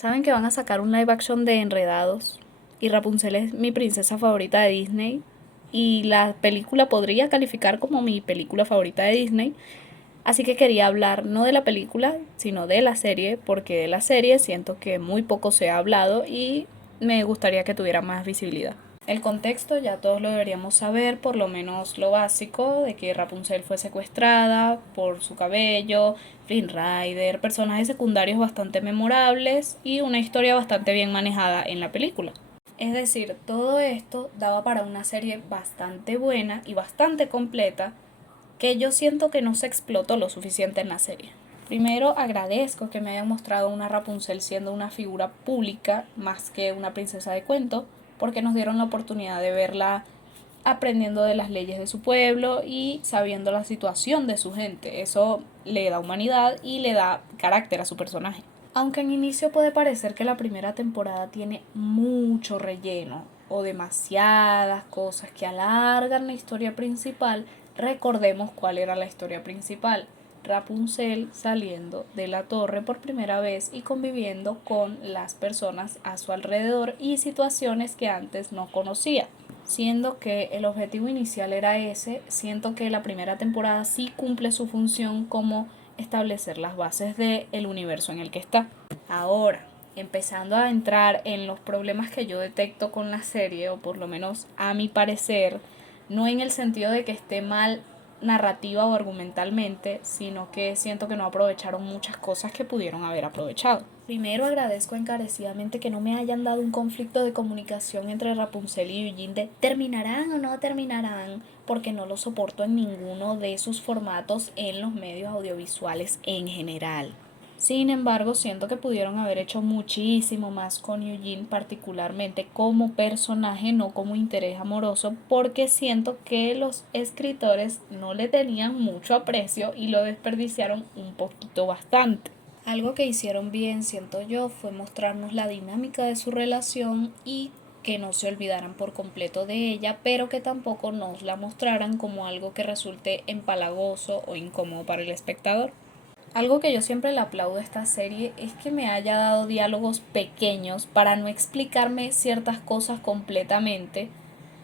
Saben que van a sacar un live action de Enredados y Rapunzel es mi princesa favorita de Disney y la película podría calificar como mi película favorita de Disney. Así que quería hablar no de la película, sino de la serie, porque de la serie siento que muy poco se ha hablado y me gustaría que tuviera más visibilidad. El contexto ya todos lo deberíamos saber, por lo menos lo básico, de que Rapunzel fue secuestrada por su cabello, Flynn Rider, personajes secundarios bastante memorables y una historia bastante bien manejada en la película. Es decir, todo esto daba para una serie bastante buena y bastante completa que yo siento que no se explotó lo suficiente en la serie. Primero agradezco que me hayan mostrado una Rapunzel siendo una figura pública más que una princesa de cuento, porque nos dieron la oportunidad de verla aprendiendo de las leyes de su pueblo y sabiendo la situación de su gente. Eso le da humanidad y le da carácter a su personaje. Aunque en inicio puede parecer que la primera temporada tiene mucho relleno o demasiadas cosas que alargan la historia principal, recordemos cuál era la historia principal. Rapunzel saliendo de la torre por primera vez y conviviendo con las personas a su alrededor y situaciones que antes no conocía. Siendo que el objetivo inicial era ese, siento que la primera temporada sí cumple su función como establecer las bases del universo en el que está. Ahora, empezando a entrar en los problemas que yo detecto con la serie, o por lo menos a mi parecer, no en el sentido de que esté mal narrativa o argumentalmente, sino que siento que no aprovecharon muchas cosas que pudieron haber aprovechado. Primero agradezco encarecidamente que no me hayan dado un conflicto de comunicación entre Rapunzel y Eugene de terminarán o no terminarán, porque no lo soporto en ninguno de sus formatos en los medios audiovisuales en general. Sin embargo, siento que pudieron haber hecho muchísimo más con Eugene, particularmente como personaje, no como interés amoroso, porque siento que los escritores no le tenían mucho aprecio y lo desperdiciaron un poquito bastante. Algo que hicieron bien, siento yo, fue mostrarnos la dinámica de su relación y que no se olvidaran por completo de ella, pero que tampoco nos la mostraran como algo que resulte empalagoso o incómodo para el espectador. Algo que yo siempre le aplaudo a esta serie es que me haya dado diálogos pequeños para no explicarme ciertas cosas completamente,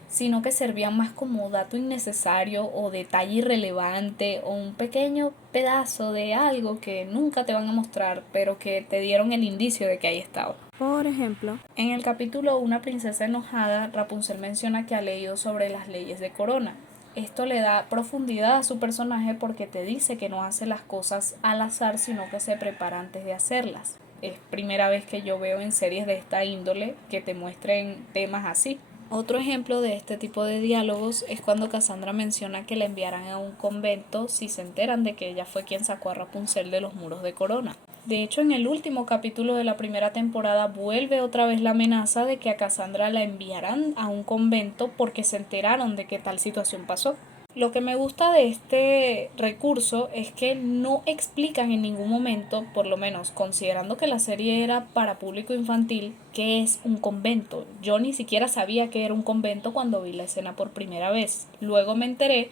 sino que servían más como dato innecesario o detalle irrelevante o un pequeño pedazo de algo que nunca te van a mostrar, pero que te dieron el indicio de que ahí estaba. Por ejemplo, en el capítulo Una princesa enojada, Rapunzel menciona que ha leído sobre las leyes de Corona. Esto le da profundidad a su personaje porque te dice que no hace las cosas al azar, sino que se prepara antes de hacerlas. Es primera vez que yo veo en series de esta índole que te muestren temas así. Otro ejemplo de este tipo de diálogos es cuando Cassandra menciona que la enviarán a un convento si se enteran de que ella fue quien sacó a Rapunzel de los muros de Corona. De hecho, en el último capítulo de la primera temporada vuelve otra vez la amenaza de que a Cassandra la enviarán a un convento porque se enteraron de que tal situación pasó. Lo que me gusta de este recurso es que no explican en ningún momento, por lo menos considerando que la serie era para público infantil, qué es un convento. Yo ni siquiera sabía que era un convento cuando vi la escena por primera vez. Luego me enteré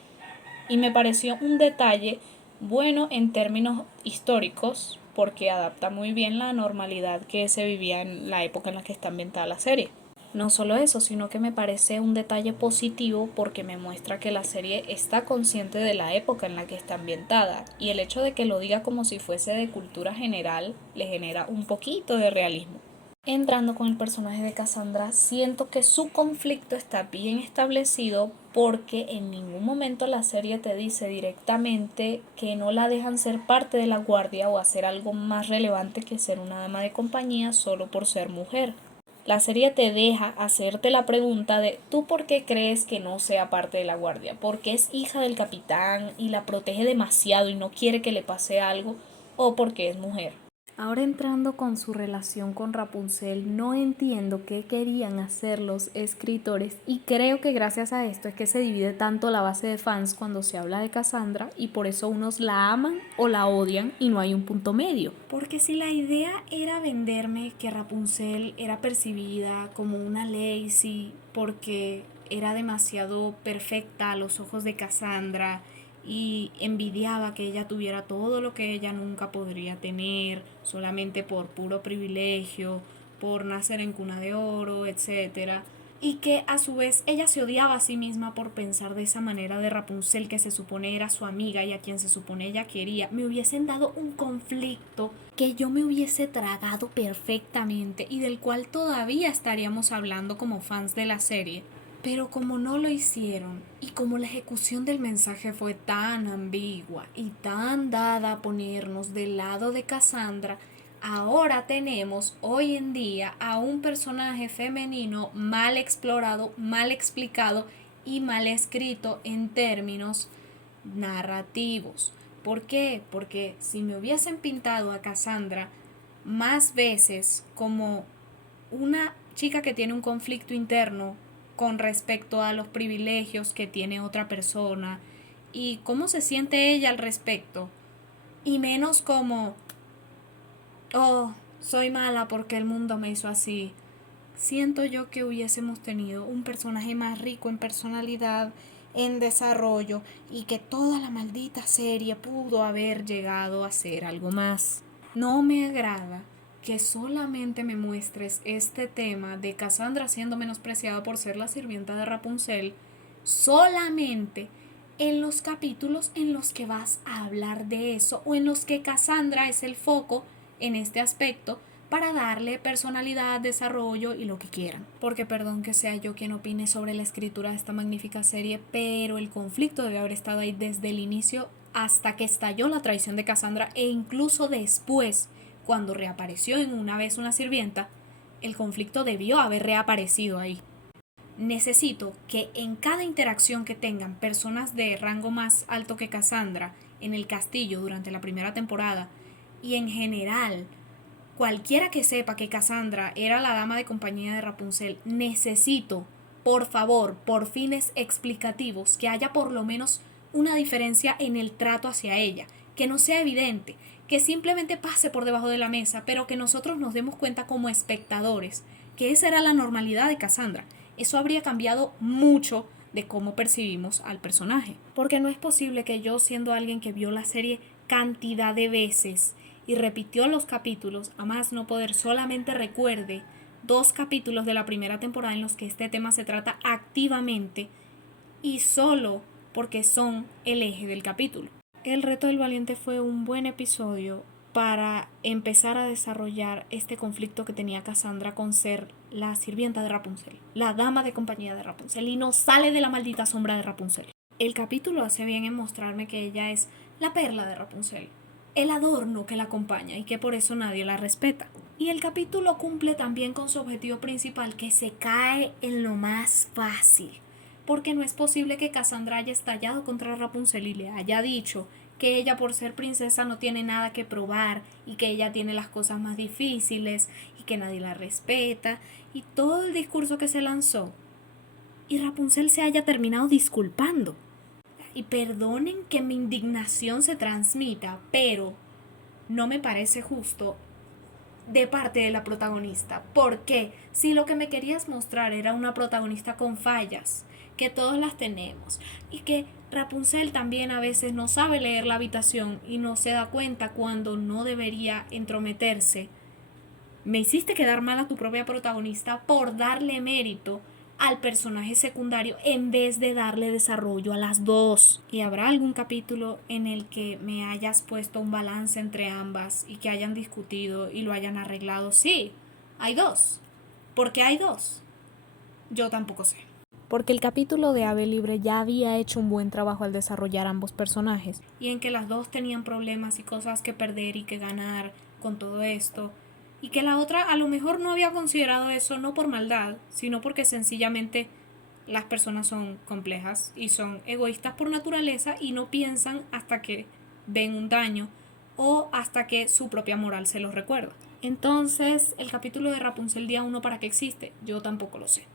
y me pareció un detalle bueno en términos históricos porque adapta muy bien la normalidad que se vivía en la época en la que está ambientada la serie. No solo eso, sino que me parece un detalle positivo porque me muestra que la serie está consciente de la época en la que está ambientada y el hecho de que lo diga como si fuese de cultura general le genera un poquito de realismo. Entrando con el personaje de Cassandra, siento que su conflicto está bien establecido porque en ningún momento la serie te dice directamente que no la dejan ser parte de la guardia o hacer algo más relevante que ser una dama de compañía solo por ser mujer. La serie te deja hacerte la pregunta de ¿tú por qué crees que no sea parte de la guardia? ¿Porque es hija del capitán y la protege demasiado y no quiere que le pase algo? ¿O porque es mujer? Ahora entrando con su relación con Rapunzel, no entiendo qué querían hacer los escritores y creo que gracias a esto es que se divide tanto la base de fans cuando se habla de Cassandra y por eso unos la aman o la odian y no hay un punto medio. Porque si la idea era venderme que Rapunzel era percibida como una Lacey porque era demasiado perfecta a los ojos de Cassandra y envidiaba que ella tuviera todo lo que ella nunca podría tener, solamente por puro privilegio, por nacer en cuna de oro, etcétera. Y que a su vez ella se odiaba a sí misma por pensar de esa manera de Rapunzel, que se supone era su amiga y a quien se supone ella quería. Me hubiesen dado un conflicto que yo me hubiese tragado perfectamente y del cual todavía estaríamos hablando como fans de la serie. Pero como no lo hicieron y como la ejecución del mensaje fue tan ambigua y tan dada a ponernos del lado de Cassandra, ahora tenemos hoy en día a un personaje femenino mal explorado, mal explicado y mal escrito en términos narrativos. ¿Por qué? Porque si me hubiesen pintado a Cassandra más veces como una chica que tiene un conflicto interno con respecto a los privilegios que tiene otra persona y cómo se siente ella al respecto, y menos como, oh, soy mala porque el mundo me hizo así, siento yo que hubiésemos tenido un personaje más rico en personalidad, en desarrollo, y que toda la maldita serie pudo haber llegado a ser algo más. No me agrada que solamente me muestres este tema de Cassandra siendo menospreciada por ser la sirvienta de Rapunzel solamente en los capítulos en los que vas a hablar de eso o en los que Cassandra es el foco en este aspecto para darle personalidad, desarrollo y lo que quieran. Porque perdón que sea yo quien opine sobre la escritura de esta magnífica serie, pero el conflicto debe haber estado ahí desde el inicio hasta que estalló la traición de Cassandra, e incluso después, cuando reapareció en Una vez una sirvienta, el conflicto debió haber reaparecido ahí. Necesito que en cada interacción que tengan personas de rango más alto que Cassandra en el castillo durante la primera temporada, y en general cualquiera que sepa que Cassandra era la dama de compañía de Rapunzel, necesito, por favor, por fines explicativos, que haya por lo menos una diferencia en el trato hacia ella, que no sea evidente, que simplemente pase por debajo de la mesa, pero que nosotros nos demos cuenta como espectadores que esa era la normalidad de Cassandra. Eso habría cambiado mucho de cómo percibimos al personaje. Porque no es posible que yo, siendo alguien que vio la serie cantidad de veces y repitió los capítulos, a más no poder, solamente recuerde 2 capítulos de la primera temporada en los que este tema se trata activamente, y solo porque son el eje del capítulo. El reto del valiente fue un buen episodio para empezar a desarrollar este conflicto que tenía Cassandra con ser la sirvienta de Rapunzel, la dama de compañía de Rapunzel, y no sale de la maldita sombra de Rapunzel. El capítulo hace bien en mostrarme que ella es la perla de Rapunzel, el adorno que la acompaña y que por eso nadie la respeta. Y el capítulo cumple también con su objetivo principal, que se cae en lo más fácil. Porque no es posible que Cassandra haya estallado contra Rapunzel y le haya dicho que ella, por ser princesa, no tiene nada que probar y que ella tiene las cosas más difíciles y que nadie la respeta, y todo el discurso que se lanzó, y Rapunzel se haya terminado disculpando. Y perdonen que mi indignación se transmita, pero no me parece justo de parte de la protagonista. Porque si lo que me querías mostrar era una protagonista con fallas, que todos las tenemos, y que Rapunzel también a veces no sabe leer la habitación y no se da cuenta cuando no debería entrometerse, me hiciste quedar mal a tu propia protagonista por darle mérito al personaje secundario en vez de darle desarrollo a las dos. ¿Y habrá algún capítulo en el que me hayas puesto un balance entre ambas y que hayan discutido y lo hayan arreglado? Sí, hay 2. ¿Por qué hay 2? Yo tampoco sé. Porque el capítulo de Ave Libre ya había hecho un buen trabajo al desarrollar ambos personajes, y en que las dos tenían problemas y cosas que perder y que ganar con todo esto, y que la otra a lo mejor no había considerado eso, no por maldad, sino porque sencillamente las personas son complejas y son egoístas por naturaleza y no piensan hasta que ven un daño o hasta que su propia moral se los recuerda. Entonces, el capítulo de Rapunzel día 1, ¿para qué existe? Yo tampoco lo sé.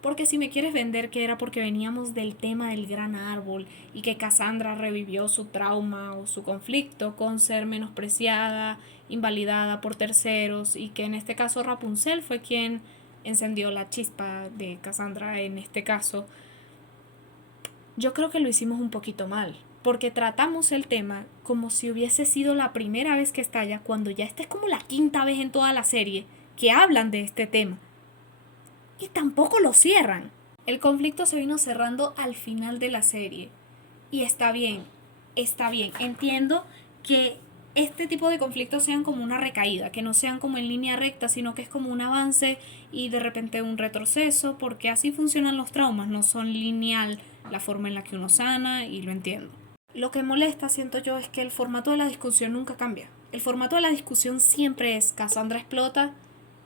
Porque si me quieres vender que era porque veníamos del tema del gran árbol y que Cassandra revivió su trauma o su conflicto con ser menospreciada, invalidada por terceros, y que en este caso Rapunzel fue quien encendió la chispa de Cassandra en este caso, yo creo que lo hicimos un poquito mal. porque tratamos el tema como si hubiese sido la primera vez que estalla, cuando ya esta es como la quinta vez en toda la serie que hablan de este tema. Y tampoco lo cierran. El conflicto se vino cerrando al final de la serie. Y está bien, está bien. Entiendo que este tipo de conflictos sean como una recaída, que no sean como en línea recta, sino que es como un avance y de repente un retroceso, porque así funcionan los traumas, no son lineal la forma en la que uno sana, y lo entiendo. Lo que molesta, siento yo, es que el formato de la discusión nunca cambia. El formato de la discusión siempre es Cassandra explota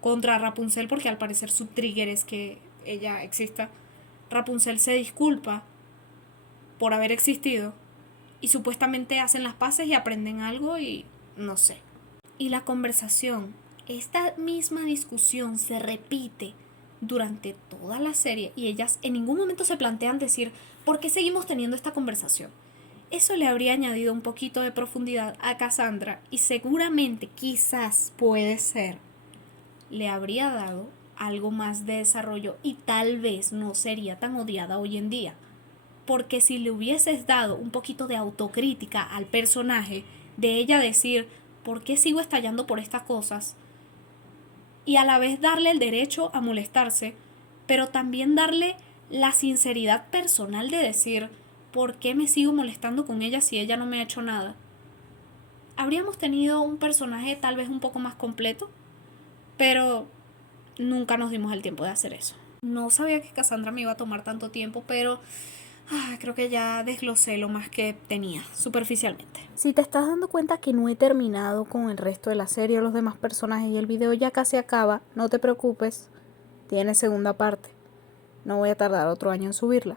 contra Rapunzel, porque al parecer su trigger es que ella exista. Rapunzel se disculpa por haber existido y supuestamente hacen las paces y aprenden algo y no sé. Y la conversación, esta misma discusión se repite durante toda la serie y ellas en ningún momento se plantean decir ¿por qué seguimos teniendo esta conversación? Eso le habría añadido un poquito de profundidad a Cassandra y seguramente, quizás, puede ser, le habría dado algo más de desarrollo y tal vez no sería tan odiada hoy en día. Porque si le hubieses dado un poquito de autocrítica al personaje, de ella decir, ¿por qué sigo estallando por estas cosas? Y a la vez darle el derecho a molestarse, pero también darle la sinceridad personal de decir, ¿por qué me sigo molestando con ella si ella no me ha hecho nada? Habríamos tenido un personaje tal vez un poco más completo, pero nunca nos dimos el tiempo de hacer eso. No sabía que Cassandra me iba a tomar tanto tiempo, pero creo que ya desglosé lo más que tenía, superficialmente. Si te estás dando cuenta que no he terminado con el resto de la serie o los demás personajes y el video ya casi acaba, no te preocupes, tiene segunda parte. No voy a tardar otro año en subirla.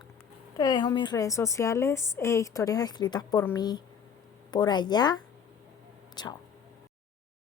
Te dejo mis redes sociales e historias escritas por mí por allá. Chao.